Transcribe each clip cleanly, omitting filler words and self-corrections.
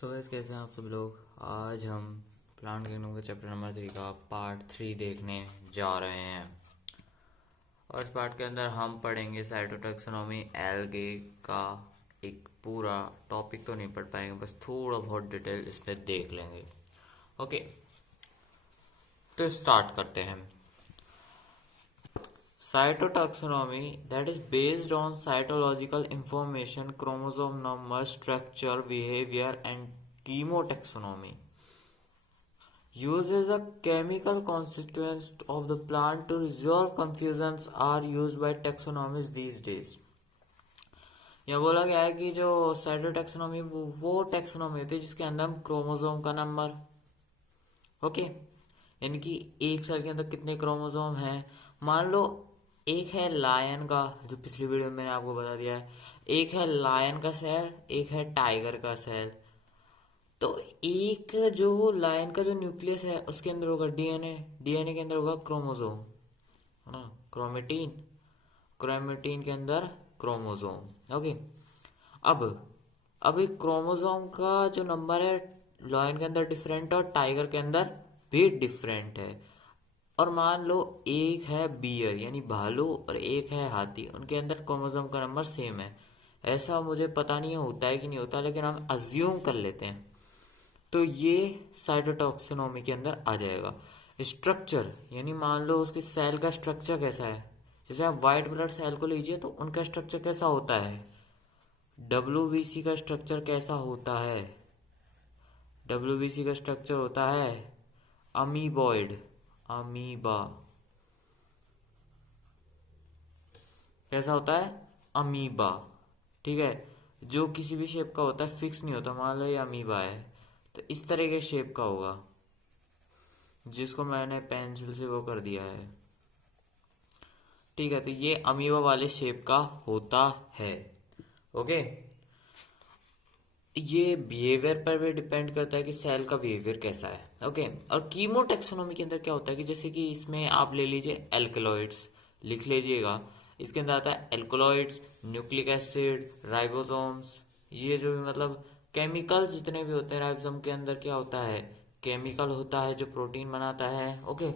So guys, कैसे हैं आप सब लोग। आज हम प्लांट किंगडम के चैप्टर नंबर 3 का पार्ट 3 देखने जा रहे हैं। और इस पार्ट के अंदर हम पढ़ेंगे साइटोटैक्सोनॉमी एल्गे का एक पूरा टॉपिक। तो नहीं पढ़ पाएंगे, बस थोड़ा बहुत डिटेल इस पर देख लेंगे। ओके, तो स्टार्ट करते हैं। Cytotaxonomy, that is based on cytological information, chromosome number, structure, behavior, and chemotaxonomy, uses the chemical constituents of the plant to resolve confusions are used by taxonomists these days. यह बोला गया है कि जो cytotaxonomy वो taxonomy होती है जिसके अंदर हम क्रोमोसोम का नंबर, ओके, यानी कि एक सेल के अंदर कितने क्रोमोसोम हैं। मान लो एक है लायन का, जो पिछली वीडियो में मैंने आपको बता दिया है, एक है लायन का सेल, एक है टाइगर का सेल। तो एक जो लायन का जो न्यूक्लियस है उसके अंदर होगा डीएनए, डीएनए के अंदर होगा क्रोमोसोम, है ना, क्रोमेटिन, क्रोमेटिन के अंदर क्रोमोसोम। ओके, अब एक क्रोमोसोम का जो नंबर है लायन के अंदर डिफरेंट है और टाइगर के अंदर भी डिफरेंट है। और मान लो एक है बियर यानी भालू और एक है हाथी, उनके अंदर क्रोमोसोम का नंबर सेम है। ऐसा मुझे पता नहीं होता है कि नहीं होता, लेकिन हम अज्यूम कर लेते हैं। तो ये साइटोटॉक्सिनोमी के अंदर आ जाएगा। स्ट्रक्चर यानी मान लो उसके सेल का स्ट्रक्चर कैसा है। जैसे आप वाइट ब्लड सेल को लीजिए तो उनका स्ट्रक्चर कैसा होता है, डब्ल्यूबीसी का स्ट्रक्चर कैसा होता है, डब्ल्यूबीसी का स्ट्रक्चर होता है अमीबॉइड, अमीबा कैसा होता है, अमीबा, ठीक है, जो किसी भी शेप का होता है, फिक्स नहीं होता। मान लो ये अमीबा है तो इस तरह के शेप का होगा, जिसको मैंने पेंसिल से वो कर दिया है, ठीक है। तो ये अमीबा वाले शेप का होता है। ओके, ये बिहेवियर पर भी डिपेंड करता है कि सेल का बिहेवियर कैसा है। ओके, और कीमोटैक्सोनॉमी के अंदर क्या होता है कि जैसे कि इसमें आप ले लीजिए एल्कलॉइड्स, लिख लीजिएगा। इसके अंदर आता है एल्कलॉइड्स, न्यूक्लिक एसिड, राइबोसोम्स। ये जो भी मतलब केमिकल जितने भी होते हैं राइबोसोम के अंदर क्या होता है, केमिकल होता है जो प्रोटीन बनाता है। ओके,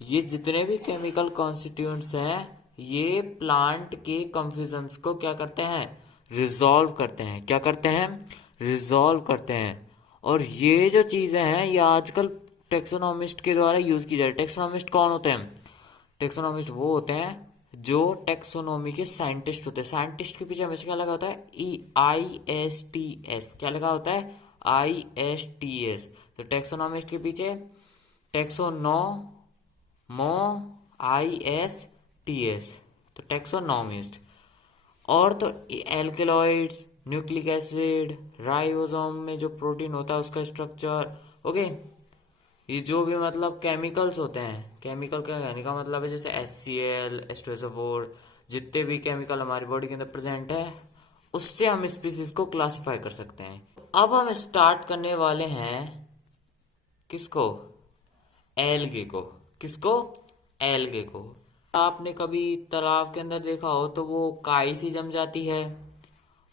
ये जितने भी केमिकल कॉन्स्टिट्यूएंट्स हैं ये प्लांट के कंफ्यूजन्स को क्या करते हैं, रिजॉल्व करते हैं। क्या करते हैं, रिजॉल्व करते हैं। और ये जो चीजें हैं ये आजकल टेक्सोनोमिस्ट के द्वारा यूज की जा रही है। टेक्सोनोमिस्ट कौन होते हैं, टेक्सोनोमिस्ट वो होते हैं जो टेक्सोनोमी के साइंटिस्ट होते हैं। साइंटिस्ट के पीछे हमेशा क्या लगा होता है, ISTS, क्या लगा होता है, ISTS। तो टेक्सोनोमिस्ट के पीछे टेक्सोनो मो ISTS, तो टेक्सोनोमिस्ट। और तो एल्केलॉइड्स, न्यूक्लिक एसिड, राइबोसोम में जो प्रोटीन होता है उसका स्ट्रक्चर। ओके, ये जो भी मतलब केमिकल्स होते हैं, केमिकल का कहने का मतलब है जैसे HCl, H2SO4, जितने भी केमिकल हमारी बॉडी के अंदर प्रेजेंट है उससे हम स्पीसीज को क्लासिफाई कर सकते हैं। अब हम स्टार्ट करने वाले हैं किसको, एल्गे को। किसको, एल्गे को। आपने कभी तालाब के अंदर देखा हो तो वो काई सी जम जाती है,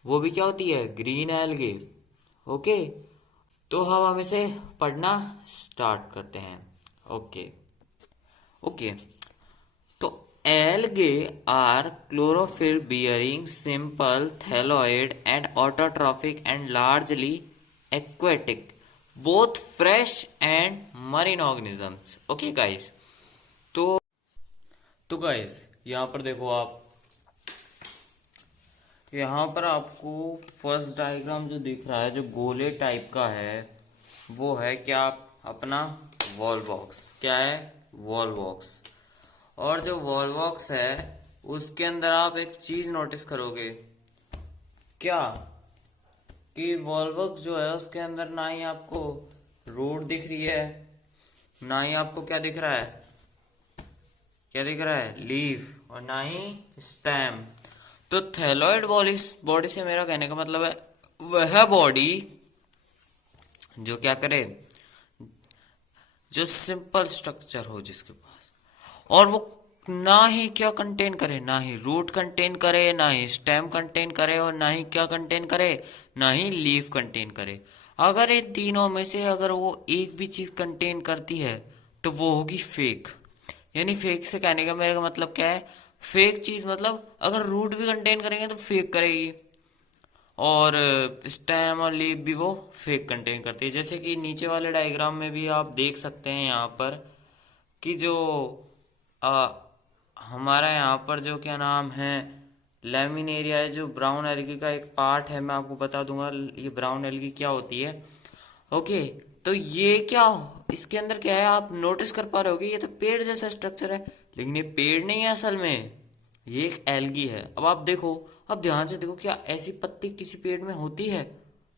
वो भी क्या होती है, ग्रीन एल्गे। ओके, तो हम इसे पढ़ना स्टार्ट करते हैं। ओके ओके, तो algae are chlorophyll bearing simple thalloid and autotrophic and largely aquatic both fresh and marine organisms. Okay guys, तो गाइस यहाँ पर देखो आप, यहाँ पर आपको फर्स्ट डायग्राम जो दिख रहा है जो गोले टाइप का है वो है क्या, अपना वॉल बॉक्स। क्या है, वॉल बॉक्स। और जो वॉल बॉक्स है उसके अंदर आप एक चीज नोटिस करोगे क्या, कि वॉल बॉक्स जो है उसके अंदर ना ही आपको रूट दिख रही है, ना ही आपको क्या दिख रहा है, क्या दिख रहा है, लीफ, और ना ही स्टेम। तो थैलोइड बॉडी से मेरा कहने का मतलब है वह बॉडी जो क्या करे, जो सिंपल स्ट्रक्चर हो जिसके पास, और वो ना ही क्या कंटेन करे, ना ही रूट कंटेन करे, ना ही स्टेम कंटेन करे, और ना ही क्या कंटेन करे, ना ही लीफ कंटेन करे। अगर इन तीनों में से अगर वो एक भी चीज कंटेन करती है तो वो होगी फेक। यानी फेक से कहने का मेरा मतलब क्या है, फेक चीज मतलब अगर रूट भी कंटेन करेंगे तो फेक करेगी, और स्टेम और लीफ भी वो फेक कंटेन करती है। जैसे कि नीचे वाले डायग्राम में भी आप देख सकते हैं यहाँ पर कि जो आ, हमारा यहाँ पर जो क्या नाम है लेमिनेरिया है, जो ब्राउन एल्गी का एक पार्ट है, मैं आपको बता दूंगा ये ब्राउन एल्गी क्या होती है। ओके, तो ये क्या, इसके अंदर क्या है आप नोटिस कर पा रहे होगे, ये तो पेड़ जैसा स्ट्रक्चर है, लेकिन ये पेड़ नहीं है असल में, ये एक एल्गी है। अब आप देखो, अब ध्यान से देखो, क्या ऐसी पत्ती किसी पेड़ में होती है?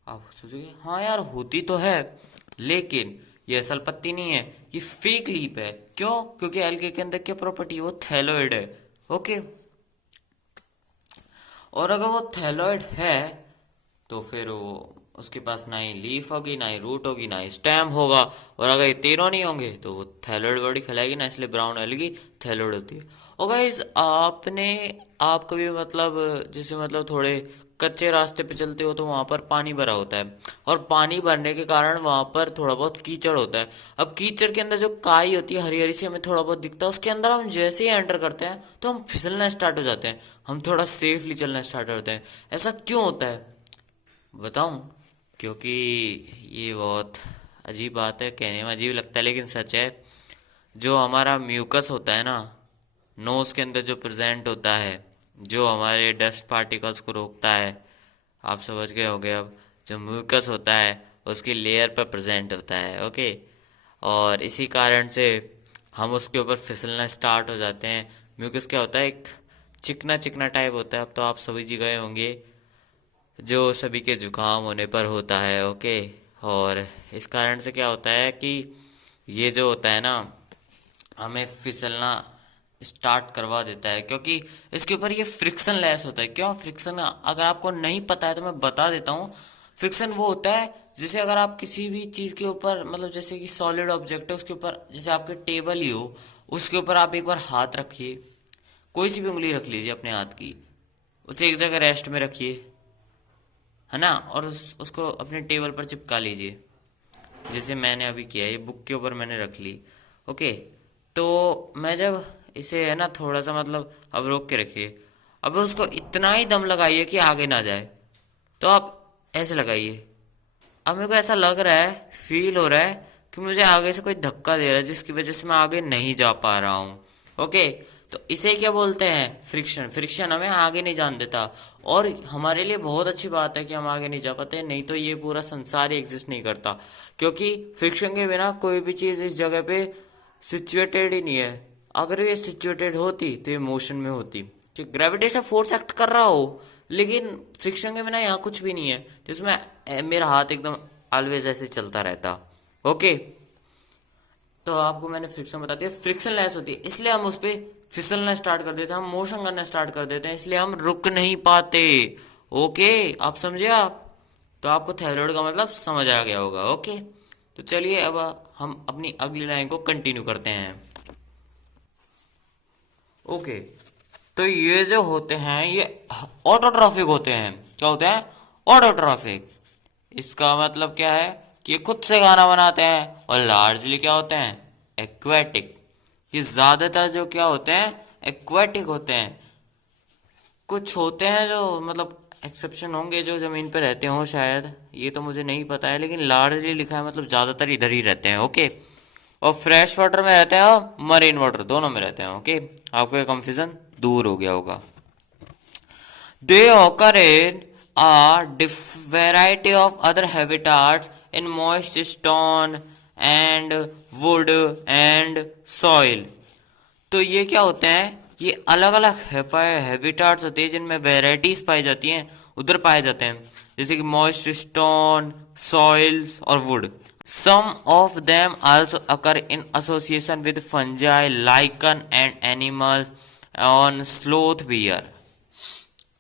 आप सोचोगे हाँ यार होती तो है, लेकिन ये असल पत्ती नहीं है, ये फेक लीफ है। क्यों? क्योंकि एल्गे के अंदर क्या प्रॉपर्टी है, वो थैलोइड है। ओके, और अगर वो थैलोइड है तो फिर वो उसके पास ना ही लीफ होगी, ना ही रूट होगी, ना ही स्टेम होगा, और अगर ये तीनों नहीं होंगे तो वो थैलोइड बॉडी खिलाएगी ना, इसलिए ब्राउन एल्गी थैलोइड होती है। और गाइस आपने, आप कभी मतलब जैसे मतलब थोड़े कच्चे रास्ते पे चलते हो तो वहां पर पानी भरा होता है, और पानी भरने के कारण वहां पर थोड़ा बहुत कीचड़ होता है। अब कीचड़ के अंदर जो काई होती है हरी हरी सी, हमें थोड़ा बहुत दिखता है, उसके अंदर हम जैसे ही एंटर करते हैं तो हम फिसलना स्टार्ट हो जाते हैं, हम थोड़ा सेफली चलना स्टार्ट करते हैं। ऐसा क्यों होता है बताऊं? क्योंकि ये बहुत अजीब बात है, कहने में अजीब लगता है लेकिन सच है। जो हमारा म्यूकस होता है ना, नोज के अंदर जो प्रेजेंट होता है, जो हमारे डस्ट पार्टिकल्स को रोकता है, आप समझ गए होंगे अब, जो म्यूकस होता है उसकी लेयर पर प्रेजेंट होता है। ओके, और इसी कारण से हम उसके ऊपर फिसलना स्टार्ट हो जाते हैं। म्यूकस क्या होता है, एक चिकना चिकना टाइप होता है, अब तो आप समझ ही गए होंगे, जो सभी के जुकाम होने पर होता है। ओके, और इस कारण से क्या होता है कि ये जो होता है ना, हमें फिसलना स्टार्ट करवा देता है, क्योंकि इसके ऊपर ये फ्रिक्शन लेस होता है। क्यों फ्रिक्शन, अगर आपको नहीं पता है तो मैं बता देता हूँ। फ्रिक्शन वो होता है जैसे अगर आप किसी भी चीज़ के ऊपर, मतलब जैसे कि सॉलिड ऑब्जेक्ट है उसके ऊपर, जैसे आपके टेबल ही हो, उसके ऊपर आप एक बार हाथ रखिए, कोई सी भी उंगली रख लीजिए अपने हाथ की, उसे एक जगह रेस्ट में रखिए, है ना, और उसको अपने टेबल पर चिपका लीजिए, जैसे मैंने अभी किया, ये बुक के ऊपर मैंने रख ली। ओके, तो मैं जब इसे है ना थोड़ा सा मतलब अब रोक के रखिए, अब उसको इतना ही दम लगाइए कि आगे ना जाए, तो आप ऐसे लगाइए। अब मेरे को ऐसा लग रहा है, फील हो रहा है कि मुझे आगे से कोई धक्का दे रहा है, जिसकी वजह से मैं आगे नहीं जा पा रहा हूँ। ओके, तो इसे क्या बोलते हैं, फ्रिक्शन। फ्रिक्शन हमें आगे नहीं जान देता, और हमारे लिए बहुत अच्छी बात है कि हम आगे नहीं जा पाते, नहीं तो ये पूरा संसार ही एग्जिस्ट नहीं करता, क्योंकि फ्रिक्शन के बिना कोई भी चीज़ इस जगह पे सिचुएटेड ही नहीं है। अगर ये सिचुएटेड होती तो ये मोशन में होती, कि ग्रेविटेशन फोर्स एक्ट कर रहा हो, लेकिन फ्रिक्शन के बिना यहाँ कुछ भी नहीं है, जिसमें मेरा हाथ एकदम ऑलवेज ऐसे चलता रहता। ओके, तो आपको मैंने फ्रिक्शन बता दिया, फ्रिक्शन लेस होती है, इसलिए हम उस पर फिसलना स्टार्ट कर देते हैं, हम मोशन करना स्टार्ट कर देते हैं, इसलिए हम रुक नहीं पाते। ओके, आप समझे आप? तो आपको थायराइड का मतलब समझ आ गया होगा। ओके, तो चलिए अब हम अपनी अगली लाइन को कंटिन्यू करते हैं। ओके, तो ये जो होते हैं ये ऑटोट्रॉफिक होते हैं। क्या होते हैं? ऑटोट्रॉफिक। इसका मतलब क्या है कि ये खुद से खाना बनाते हैं, और लार्जली क्या होते हैं, एक्वेटिक। ये ज्यादातर जो क्या होते हैं, एक्वेटिक होते हैं। कुछ होते हैं जो मतलब एक्सेप्शन होंगे जो जमीन पे रहते हो शायद, ये तो मुझे नहीं पता है, लेकिन लार्जली लिखा है मतलब ज्यादातर इधर ही रहते हैं। ओके, और फ्रेश वाटर में रहते हैं और मरीन वाटर दोनों में रहते हैं। ओके, आपको ये कंफ्यूजन दूर हो गया होगा। दे occur in a variety of other habitats in moist stone and wood and soil। तो ये क्या होते हैं, ये अलग अलग हैबिटाट्स होते हैं जिनमें वेराइटीज पाई जाती हैं, उधर पाए जाते हैं, जैसे कि मॉइस्ट स्टोन, सॉइल्स और wood. Some of them also occur in association with fungi, lichen and animal on sloth bear.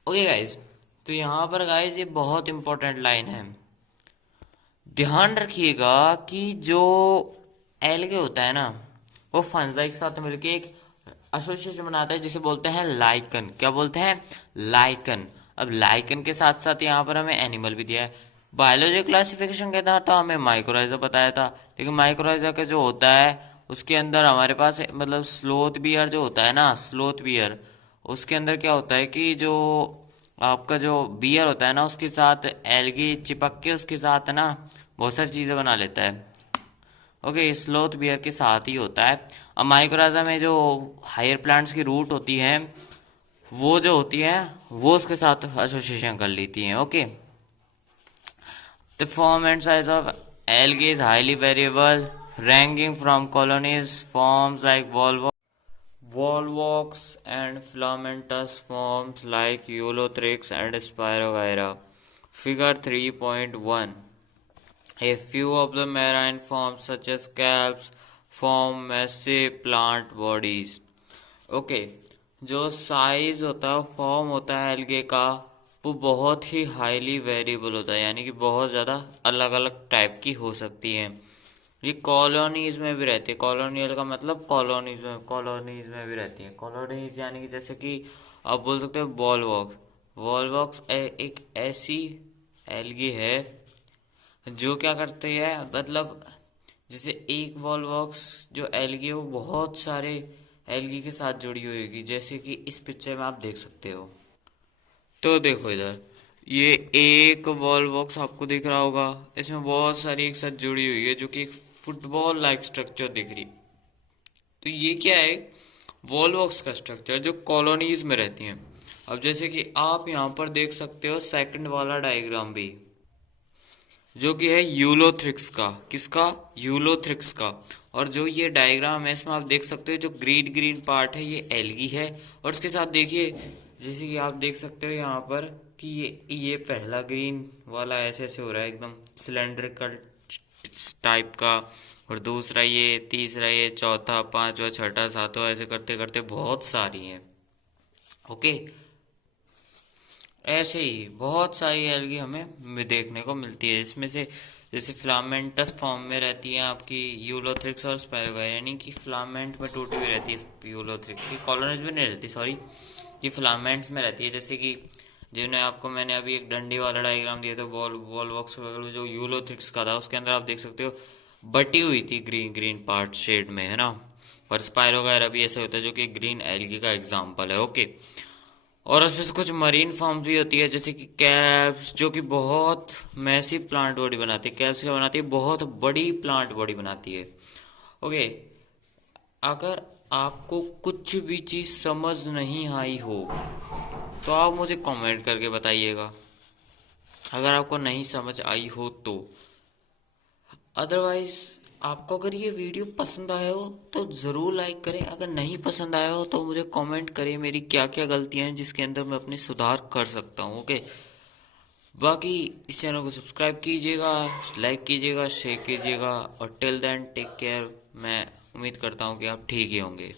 Okay guys, तो यहाँ पर गाइज ये बहुत इंपॉर्टेंट लाइन है, ध्यान रखिएगा कि जो एल्गे होता है ना, वो फंजाई के साथ मिलकर एक एसोसिएशन बनाता है जिसे बोलते हैं लाइकन। क्या बोलते हैं? लाइकन। अब लाइकन के साथ साथ यहाँ पर हमें एनिमल भी दिया है, बायोलॉजी क्लासिफिकेशन के अंदर तो हमें माइक्रोराइजा बताया था, लेकिन माइक्रोराइजा का जो होता है उसके अंदर हमारे पास मतलब स्लोथ बियर जो होता है ना, स्लोथ बियर, उसके अंदर क्या होता है कि जो आपका जो बियर होता है ना उसके साथ एल्गी चिपक के उसके साथ ना बहुत सारी चीज़ें बना लेता है। ओके, स्लोथ बियर के साथ ही होता है। अब माइक्रोराइजा में जो हायर प्लांट्स की रूट होती हैं वो जो होती है वो उसके साथ एसोसिएशन कर लेती हैं। Okay, the form and size of algae is highly variable, ranging from colonies forms like volvox and filamentous forms like Eulothrix and Spirogyra. Figure 3.1. A few of the marine forms such as scalps form massive plant bodies. Okay, जो size होता है form होता है algae का वो बहुत ही highly variable होता है, यानी कि बहुत ज़्यादा अलग अलग टाइप की हो सकती हैं। ये कॉलोनीज में भी रहती है, कॉलोनियल का मतलब कॉलोनीज में भी रहती है। कॉलोनीज यानी कि जैसे कि आप बोल सकते हो वॉलवॉक्स। वॉलवॉक्स एक ऐसी एल्गी है जो क्या करते हैं, मतलब जैसे एक वॉलवॉक्स जो एल्गी है वो बहुत सारे एल्गी के साथ जुड़ी हुई होगी, जैसे कि इस पिक्चर में आप देख सकते हो। तो देखो इधर ये एक वॉलवॉक्स आपको दिख रहा होगा, इसमें बहुत सारी एक साथ जुड़ी हुई है जो कि एक फुटबॉल लाइक स्ट्रक्चर दिख रही। तो ये क्या है, वॉलवॉक्स का स्ट्रक्चर जो कॉलोनीज में रहती हैं। अब जैसे कि आप यहाँ पर देख सकते हो सेकंड वाला डायग्राम भी, जो कि है यूलोथ्रिक्स का, किसका, यूलोथ्रिक्स का। और जो ये डायग्राम है इसमें आप देख सकते हो जो ग्रीन ग्रीन पार्ट है ये एल्गी है, और उसके साथ देखिए जैसे कि आप देख सकते हो यहाँ पर कि ये पहला ग्रीन वाला ऐसे ऐसे हो रहा है एकदम सिलेंड्रिकल टाइप का, और दूसरा ये, तीसरा ये, चौथा, पांचवा, छठा, सातवां, ऐसे करते करते बहुत सारी हैं। ओके, ऐसे ही बहुत सारी एल्गी हमें देखने को मिलती है। इसमें से जैसे फिलामेंटस फॉर्म में रहती है आपकी यूलोथ्रिक्स और स्पायरोगाइरा, यानी कि फिलामेंट में टूटी हुई रहती है यूलोथ्रिक्स की, कॉलोनीज में नहीं रहती, सॉरी, ये फिलामेंट्स में रहती है। जैसे कि जिन्हें आपको मैंने अभी एक डंडी वाला डायग्राम दिया था वॉलवॉक्स जो यूलोथ्रिक्स का था, उसके अंदर आप देख सकते हो बटी हुई थी ग्रीन ग्रीन पार्ट शेड में, है ना। और स्पायरोगाइरा भी ऐसा होता है जो कि ग्रीन एल्गी का एग्जाम्पल है। ओके, और उसमें से कुछ मरीन फॉर्म भी होती है जैसे कि कैप्स, जो कि बहुत मैसिव प्लांट बॉडी बनाती है। कैप्स क्या बनाती है, बहुत बड़ी प्लांट बॉडी बनाती है। ओके, अगर आपको कुछ भी चीज़ समझ नहीं आई हो तो आप मुझे कमेंट करके बताइएगा, अगर आपको नहीं समझ आई हो तो। अदरवाइज आपको अगर ये वीडियो पसंद आया हो तो ज़रूर लाइक करें, अगर नहीं पसंद आया हो तो मुझे कमेंट करें मेरी क्या क्या गलतियां हैं जिसके अंदर मैं अपनी सुधार कर सकता हूँ। ओके, बाकी इस चैनल को सब्सक्राइब कीजिएगा, लाइक कीजिएगा, शेयर कीजिएगा, और टिल देन टेक केयर। मैं उम्मीद करता हूँ कि आप ठीक ही होंगे।